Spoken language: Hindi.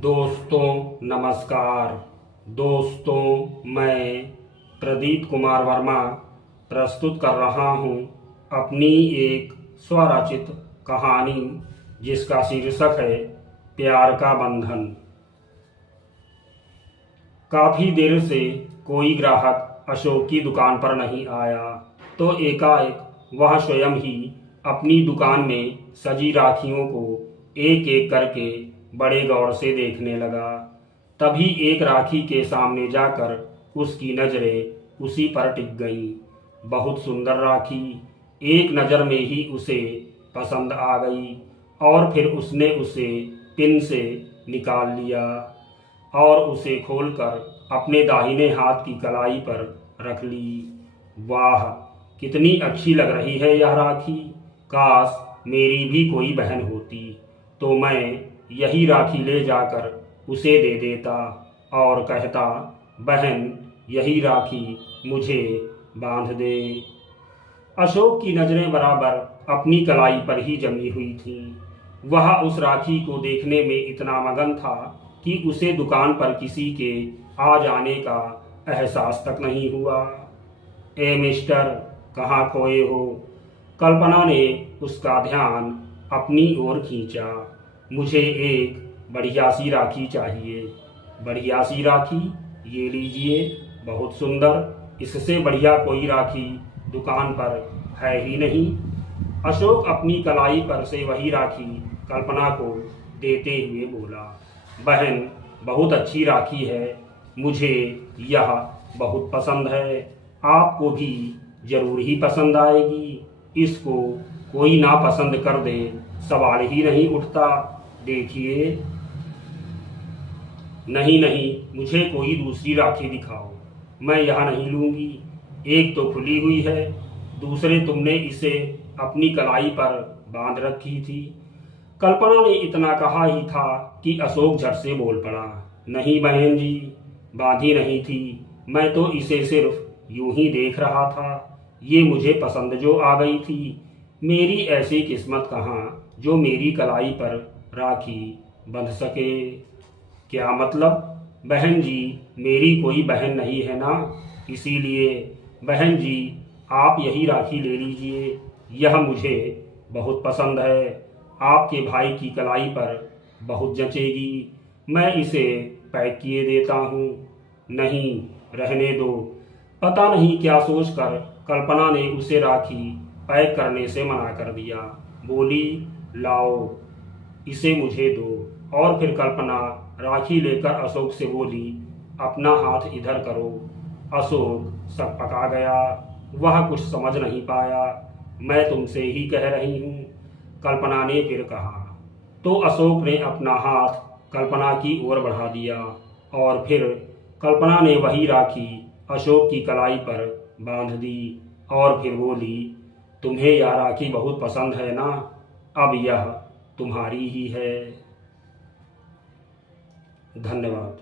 दोस्तों नमस्कार। दोस्तों मैं प्रदीप कुमार वर्मा प्रस्तुत कर रहा हूँ अपनी एक स्वरचित कहानी जिसका शीर्षक है प्यार का बंधन। काफ़ी देर से कोई ग्राहक अशोक की दुकान पर नहीं आया तो एकाएक वह स्वयं ही अपनी दुकान में सजी राखियों को एक एक करके बड़े गौर से देखने लगा। तभी एक राखी के सामने जाकर उसकी नज़रें उसी पर टिक गईं। बहुत सुंदर राखी, एक नज़र में ही उसे पसंद आ गई और फिर उसने उसे पिन से निकाल लिया और उसे खोलकर अपने दाहिने हाथ की कलाई पर रख ली। वाह, कितनी अच्छी लग रही है यह राखी। काश मेरी भी कोई बहन होती तो मैं यही राखी ले जाकर उसे दे देता और कहता, बहन यही राखी मुझे बांध दे। अशोक की नज़रें बराबर अपनी कलाई पर ही जमी हुई थीं। वह उस राखी को देखने में इतना मगन था कि उसे दुकान पर किसी के आ जाने का एहसास तक नहीं हुआ। ए मिस्टर, कहाँ खोए हो? कल्पना ने उसका ध्यान अपनी ओर खींचा। मुझे एक बढ़िया सी राखी चाहिए। बढ़िया सी राखी? ये लीजिए, बहुत सुंदर। इससे बढ़िया कोई राखी दुकान पर है ही नहीं। अशोक अपनी कलाई पर से वही राखी कल्पना को देते हुए बोला, बहन बहुत अच्छी राखी है, मुझे यह बहुत पसंद है। आपको भी जरूर ही पसंद आएगी। इसको कोई ना पसंद कर दे, सवाल ही नहीं उठता। देखिए। नहीं नहीं, मुझे कोई दूसरी राखी दिखाओ, मैं यह नहीं लूंगी। एक तो खुली हुई है, दूसरे तुमने इसे अपनी कलाई पर बांध रखी थी। कल्पना ने इतना कहा ही था कि अशोक झट से बोल पड़ा, नहीं बहन जी, बांधी नहीं थी, मैं तो इसे सिर्फ यूं ही देख रहा था। ये मुझे पसंद जो आ गई थी। मेरी ऐसी किस्मत कहाँ जो मेरी कलाई पर राखी बंध सके। क्या मतलब? बहन जी, मेरी कोई बहन नहीं है ना, इसीलिए। बहन जी, आप यही राखी ले लीजिए, यह मुझे बहुत पसंद है। आपके भाई की कलाई पर बहुत जचेगी। मैं इसे पैक किए देता हूँ। नहीं, रहने दो। पता नहीं क्या सोचकर कल्पना ने उसे राखी पैक करने से मना कर दिया। बोली, लाओ इसे मुझे दो। और फिर कल्पना राखी लेकर अशोक से बोली, अपना हाथ इधर करो। अशोक सकपका गया, वह कुछ समझ नहीं पाया। मैं तुमसे ही कह रही हूँ, कल्पना ने फिर कहा। तो अशोक ने अपना हाथ कल्पना की ओर बढ़ा दिया और फिर कल्पना ने वही राखी अशोक की कलाई पर बांध दी और फिर बोली, तुम्हें यह राखी बहुत पसंद है ना, अब यह तुम्हारी ही है। धन्यवाद।